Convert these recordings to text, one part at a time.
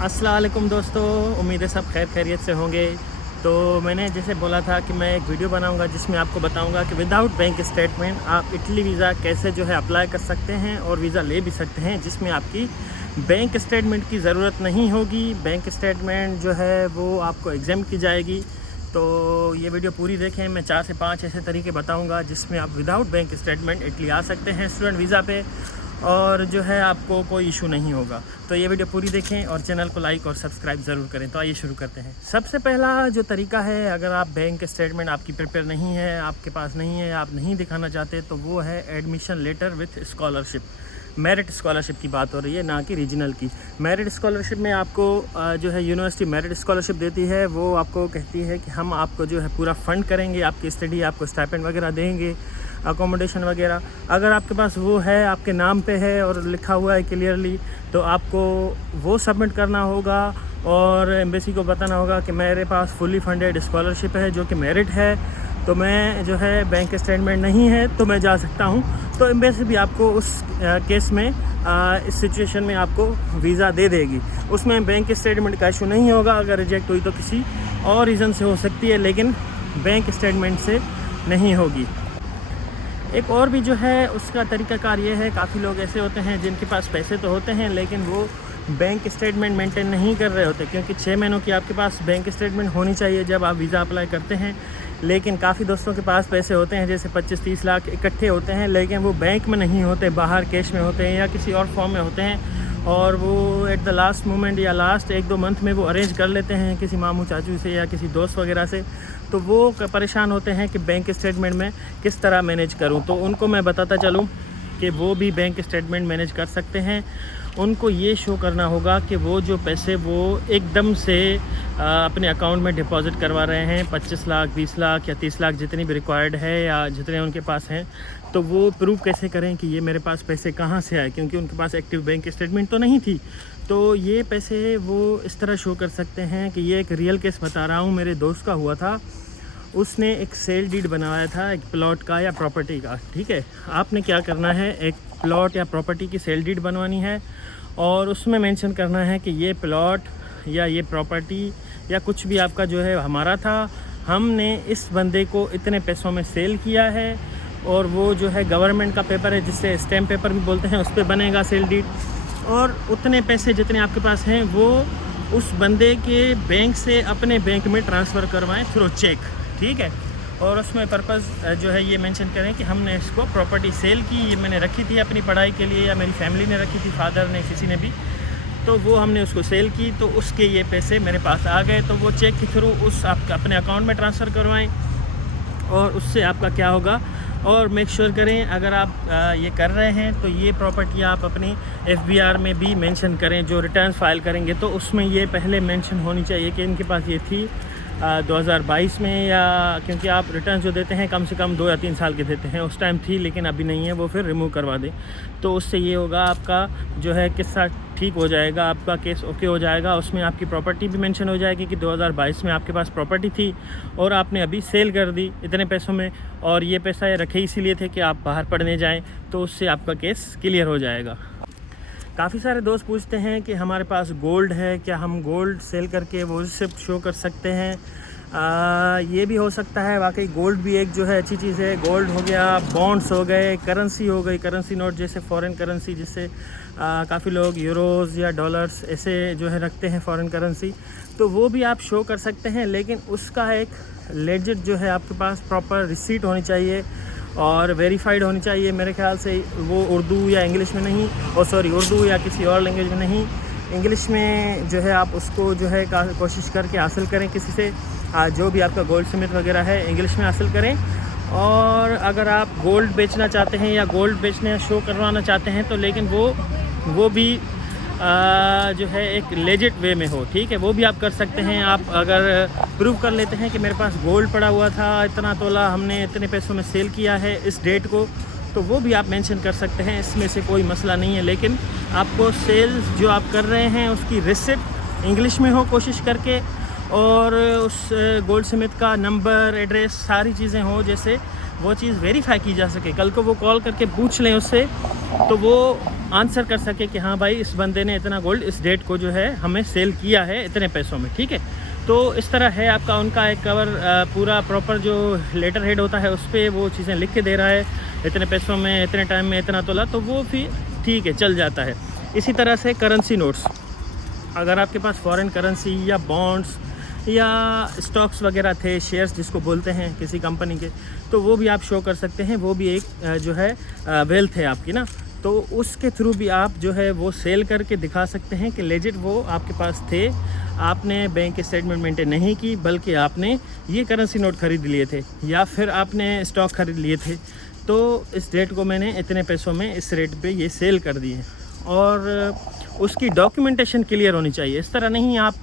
अस्सलाम वालेकुम दोस्तों, उम्मीद है सब खैर खैरियत से होंगे। तो मैंने जैसे बोला था कि मैं एक वीडियो बनाऊंगा जिसमें आपको बताऊंगा कि विदाउट बैंक स्टेटमेंट आप इटली वीज़ा कैसे जो है अप्लाई कर सकते हैं और वीज़ा ले भी सकते हैं, जिसमें आपकी बैंक स्टेटमेंट की ज़रूरत नहीं होगी। बैंक स्टेटमेंट जो है वो आपको एग्जाम की जाएगी। तो ये वीडियो पूरी देखें, मैं 4 से 5 ऐसे तरीके बताऊंगा जिसमें आप विदाउट बैंक स्टेटमेंट इटली आ सकते हैं स्टूडेंट वीज़ा पे, और जो है आपको कोई इशू नहीं होगा। तो ये वीडियो पूरी देखें और चैनल को लाइक और सब्सक्राइब ज़रूर करें। तो आइए शुरू करते हैं। सबसे पहला जो तरीका है, अगर आप बैंक स्टेटमेंट आपकी प्रिपेयर नहीं है, आपके पास नहीं है, आप नहीं दिखाना चाहते, तो वो है admission letter with scholarship. Merit scholarship की बात हो रही है, ना कि रीजनल की। मेरिट स्कॉलरशिप में आपको जो है यूनिवर्सिटी मेरिट स्कॉलरशिप देती है। वो आपको कहती है कि हम आपको जो है पूरा फ़ंड करेंगे, आपकी स्टडी, आपको स्टाइपेंड वगैरह देंगे, अकोमोडेशन वगैरह। अगर आपके पास वो है, आपके नाम पे है और लिखा हुआ है क्लियरली, तो आपको वो सबमिट करना होगा और एम्बेसी को बताना होगा कि मेरे पास फुली फंडेड स्कॉलरशिप है जो कि मेरिट है, तो मैं जो है बैंक स्टेटमेंट नहीं है तो मैं जा सकता हूँ। तो एम्बेसी भी आपको उस केस में इस सिचुएशन में आपको वीज़ा दे देगी। उसमें बैंक स्टेटमेंट का इशू नहीं होगा। अगर रिजेक्ट हुई तो किसी और रीज़न से हो सकती है, लेकिन बैंक स्टेटमेंट से नहीं होगी। एक और भी जो है उसका तरीक़ाकार ये है, काफ़ी लोग ऐसे होते हैं जिनके पास पैसे तो होते हैं लेकिन वो बैंक स्टेटमेंट मेंटेन नहीं कर रहे होते, क्योंकि 6 महीनों की आपके पास बैंक स्टेटमेंट होनी चाहिए जब आप वीज़ा अप्लाई करते हैं। लेकिन काफ़ी दोस्तों के पास पैसे होते हैं, जैसे 25-30 लाख इकट्ठे होते हैं, लेकिन वो बैंक में नहीं होते, बाहर कैश में होते हैं या किसी और फॉर्म में होते हैं, और वो एट द लास्ट मोमेंट या लास्ट 1-2 मंथ में वो अरेंज कर लेते हैं किसी मामू चाचू से या किसी दोस्त वगैरह से। तो वो परेशान होते हैं कि बैंक स्टेटमेंट में किस तरह मैनेज करूं। तो उनको मैं बताता चलूं कि वो भी बैंक स्टेटमेंट मैनेज कर सकते हैं। उनको ये शो करना होगा कि वो जो पैसे वो एकदम से अपने अकाउंट में डिपॉजिट करवा रहे हैं, 25 लाख, 20 लाख या 30 लाख, जितनी भी रिक्वायर्ड है या जितने उनके पास हैं, तो वो प्रूव कैसे करें कि ये मेरे पास पैसे कहाँ से आए, क्योंकि उनके पास एक्टिव बैंक स्टेटमेंट तो नहीं थी। तो ये पैसे वो इस तरह शो कर सकते हैं कि ये एक रियल केस बता रहा हूँ, मेरे दोस्त का हुआ था। उसने एक सेल डीड बनवाया था एक प्लॉट का या प्रॉपर्टी का। ठीक है, आपने क्या करना है, एक प्लॉट या प्रॉपर्टी की सेल डीड बनवानी है और उसमें मेंशन करना है कि ये प्लॉट या ये प्रॉपर्टी या कुछ भी आपका जो है हमारा था, हमने इस बंदे को इतने पैसों में सेल किया है, और वो जो है गवर्नमेंट का पेपर है जिससे स्टैम्प पेपर भी बोलते हैं, उस पर बनेगा सेल डीड। और उतने पैसे जितने आपके पास हैं वो उस बंदे के बैंक से अपने बैंक में ट्रांसफ़र करवाएं थ्रू चेक। ठीक है, और उसमें पर्पज़ जो है ये मेंशन करें कि हमने इसको प्रॉपर्टी सेल की, ये मैंने रखी थी अपनी पढ़ाई के लिए या मेरी फैमिली ने रखी थी, फादर ने, किसी ने भी, तो वो हमने उसको सेल की, तो उसके ये पैसे मेरे पास आ गए। तो वो चेक के थ्रू उस आपका अपने अकाउंट में ट्रांसफ़र करवाएं और उससे आपका क्या होगा। और मेक श्योर करें, अगर आप ये कर रहे हैं तो ये प्रॉपर्टी आप अपनी FBR में भी मेंशन करें। जो रिटर्न फाइल करेंगे तो उसमें ये पहले मेंशन होनी चाहिए कि इनके पास ये थी 2022 में, या क्योंकि आप रिटर्न जो देते हैं कम से कम 2 या 3 साल के देते हैं, उस टाइम थी लेकिन अभी नहीं है, वो फिर रिमूव करवा दें। तो उससे ये होगा, आपका जो है किस्सा ठीक हो जाएगा, आपका केस ओके हो जाएगा। उसमें आपकी प्रॉपर्टी भी मेंशन हो जाएगी कि 2022 में आपके पास प्रॉपर्टी थी और आपने अभी सेल कर दी इतने पैसों में, और ये पैसा ये रखे इसीलिए थे कि आप बाहर पढ़ने जाएँ, तो उससे आपका केस क्लियर हो जाएगा। काफ़ी सारे दोस्त पूछते हैं कि हमारे पास गोल्ड है, क्या हम गोल्ड सेल करके वो रिसिप्ट शो कर सकते हैं। ये भी हो सकता है, वाकई गोल्ड भी एक जो है अच्छी चीज़ है। गोल्ड हो गया, बॉन्ड्स हो गए, करेंसी हो गई, करेंसी नोट जैसे फॉरेन करेंसी, जिससे काफ़ी लोग यूरोज़ या डॉलर्स ऐसे जो है रखते हैं फॉरेन करेंसी, तो वो भी आप शो कर सकते हैं। लेकिन उसका एक लेजिट जो है आपके पास प्रॉपर रिसीट होनी चाहिए और वेरीफाइड होनी चाहिए। मेरे ख्याल से वो उर्दू या इंग्लिश में नहीं, उर्दू या किसी और लैंग्वेज में नहीं, इंग्लिश में जो है आप उसको जो है कोशिश करके हासिल करें किसी से। जो भी आपका गोल्ड स्मिथ वगैरह है इंग्लिश में हासिल करें। और अगर आप गोल्ड बेचना चाहते हैं या गोल्ड बेचने शो करवाना चाहते हैं, तो लेकिन वो भी जो है एक लेजिट वे में हो। ठीक है, वो भी आप कर सकते हैं। आप अगर प्रूव कर लेते हैं कि मेरे पास गोल्ड पड़ा हुआ था, इतना तोला हमने इतने पैसों में सेल किया है इस डेट को, तो वो भी आप मेंशन कर सकते हैं, इसमें से कोई मसला नहीं है। लेकिन आपको सेल्स जो आप कर रहे हैं उसकी रिसिप्ट इंग्लिश में हो कोशिश करके, और उस गोल्ड स्मिथ का नंबर, एड्रेस, सारी चीज़ें हो, जैसे वो चीज़ वेरीफाई की जा सके। कल को वो कॉल करके पूछ लें उससे, तो वो आंसर कर सके कि हाँ भाई इस बंदे ने इतना गोल्ड इस डेट को जो है हमें सेल किया है इतने पैसों में, ठीक है। तो इस तरह है आपका उनका एक कवर, पूरा प्रॉपर जो लेटर हेड होता है उस पर वो चीज़ें लिख के दे रहा है, इतने पैसों में इतने टाइम में इतना तोला, तो वो फिर ठीक है, चल जाता है। इसी तरह से करेंसी नोट्स, अगर आपके पास फॉरेन करेंसी या बॉन्ड्स या स्टॉक्स वगैरह थे, शेयर्स जिसको बोलते हैं किसी कंपनी के, तो वो भी आप शो कर सकते हैं। वो भी एक जो है वेल्थ है आपकी ना, तो उसके थ्रू भी आप जो है वो सेल करके दिखा सकते हैं कि लेजिट वो आपके पास थे, आपने बैंक स्टेटमेंट मेंटेन नहीं की, बल्कि आपने ये करेंसी नोट खरीद लिए थे या फिर आपने स्टॉक खरीद लिए थे, तो इस डेट को मैंने इतने पैसों में इस रेट पे ये सेल कर दिए। और उसकी डॉक्यूमेंटेशन क्लियर होनी चाहिए। इस तरह नहीं आप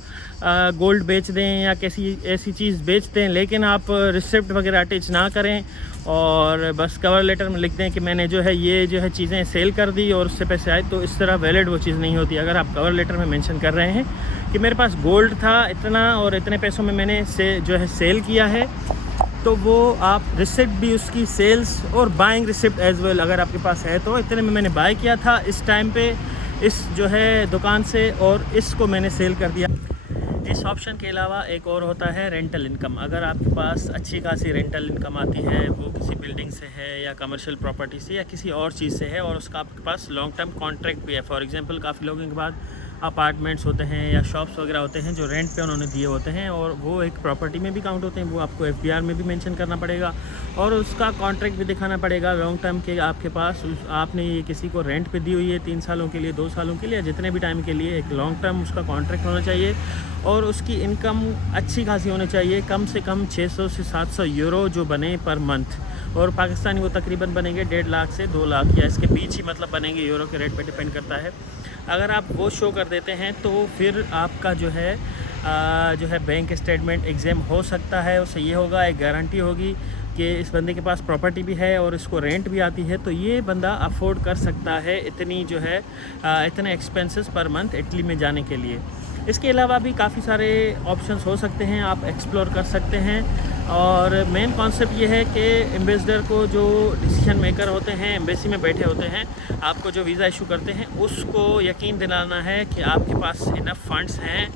गोल्ड बेच दें या कैसी ऐसी चीज़ बेच दें, लेकिन आप रिसिप्ट वगैरह अटैच ना करें और बस कवर लेटर में लिख दें कि मैंने जो है ये जो है चीज़ें सेल कर दी और उससे पैसे आए, तो इस तरह वैलिड वो चीज़ नहीं होती। अगर आप कवर लेटर में मेंशन कर रहे हैं कि मेरे पास गोल्ड था इतना और इतने पैसों में मैंने जो है सेल किया है, तो वो आप रिसिप्ट भी उसकी सेल्स और बाइंग रिसिप्ट एज वेल अगर आपके पास है, तो इतने में मैंने बाय किया था इस टाइम पे इस जो है दुकान से और इसको मैंने सेल कर दिया। इस ऑप्शन के अलावा एक और होता है रेंटल इनकम। अगर आपके पास अच्छी खासी रेंटल इनकम आती है, वो किसी बिल्डिंग से है या कमर्शियल प्रॉपर्टी से या किसी और चीज़ से है और उसका आपके पास लॉन्ग टर्म कॉन्ट्रैक्ट भी है। फॉर एग्जांपल काफ़ी लोगों के बाद अपार्टमेंट्स होते हैं या शॉप्स वगैरह होते हैं जो रेंट पे उन्होंने दिए होते हैं और वो एक प्रॉपर्टी में भी काउंट होते हैं, वो आपको एफडीआर में भी मेंशन करना पड़ेगा और उसका कॉन्ट्रैक्ट भी दिखाना पड़ेगा लॉन्ग टर्म के आपके पास। आपने ये किसी को रेंट पे दी हुई है 3 सालों के लिए, 2 सालों के लिए, जितने भी टाइम के लिए, एक लॉन्ग टर्म उसका कॉन्ट्रैक्ट होना चाहिए और उसकी इनकम अच्छी खासी होनी चाहिए, कम से कम 600 से 700 यूरो जो बने पर मंथ, और पाकिस्तानी वो तकरीबन बनेंगे 1.5 लाख से 2 लाख या इसके बीच ही मतलब बनेंगे, यूरो के रेट पे डिपेंड करता है। अगर आप वो शो कर देते हैं तो फिर आपका जो है बैंक स्टेटमेंट एग्जाम हो सकता है। उससे ये होगा, एक गारंटी होगी कि इस बंदे के पास प्रॉपर्टी भी है और इसको रेंट भी आती है, तो ये बंदा अफोर्ड कर सकता है इतनी जो है इतने एक्सपेंसेस पर मंथ इटली में जाने के लिए। इसके अलावा भी काफ़ी सारे ऑप्शंस हो सकते हैं, आप एक्सप्लोर कर सकते हैं। और मेन कॉन्सेप्ट ये है कि एम्बेसडर को, जो डिसीजन मेकर होते हैं, एम्बेसी में बैठे होते हैं, आपको जो वीज़ा इशू करते हैं, उसको यकीन दिलाना है कि आपके पास इनफ फंड्स हैं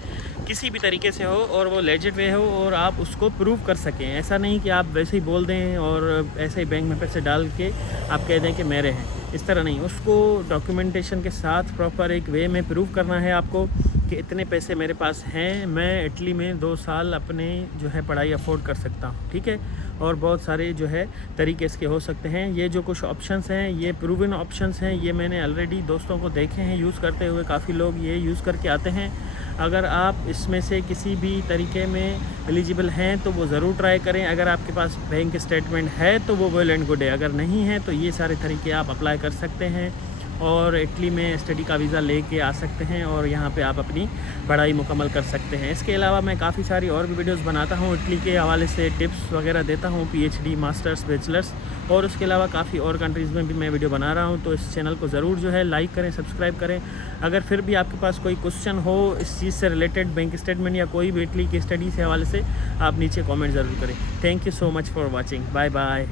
किसी भी तरीके से हो और वो लेजिट वे हो और आप उसको प्रूव कर सकें। ऐसा नहीं कि आप वैसे ही बोल दें और ऐसे ही बैंक में पैसे डाल के आप कह दें कि मेरे हैं, इस तरह नहीं। उसको डॉक्यूमेंटेशन के साथ प्रॉपर एक वे में प्रूव करना है आपको कि इतने पैसे मेरे पास हैं, मैं इटली में 2 साल अपने जो है पढ़ाई अफोर्ड कर सकता हूँ, ठीक है। और बहुत सारे जो है तरीके इसके हो सकते हैं। ये जो कुछ ऑप्शंस हैं ये प्रूवन ऑप्शंस हैं, ये मैंने ऑलरेडी दोस्तों को देखे हैं यूज़ करते हुए, काफ़ी लोग ये यूज़ करके आते हैं। अगर आप इसमें से किसी भी तरीके में एलिजिबल हैं तो वो ज़रूर ट्राई करें। अगर आपके पास बैंक स्टेटमेंट है तो वो वेल एंड गुड है, अगर नहीं है तो ये सारे तरीके आप अप्लाई कर सकते हैं और इटली में स्टडी का वीज़ा लेके आ सकते हैं और यहाँ पे आप अपनी पढ़ाई मुकम्मल कर सकते हैं। इसके अलावा मैं काफ़ी सारी और भी वीडियोस बनाता हूँ इटली के हवाले से, टिप्स वगैरह देता हूँ, पीएचडी, मास्टर्स, बैचलर्स, और उसके अलावा काफ़ी और कंट्रीज़ में भी मैं वीडियो बना रहा हूँ। तो इस चैनल को ज़रूर जो है लाइक करें, सब्सक्राइब करें। अगर फिर भी आपके पास कोई क्वेश्चन हो इस चीज़ से रिलेटेड, बैंक स्टेटमेंट या कोई भी इटली की स्टडी से हवाले से, आप नीचे कॉमेंट ज़रूर करें। Thank you so much for watching, bye bye.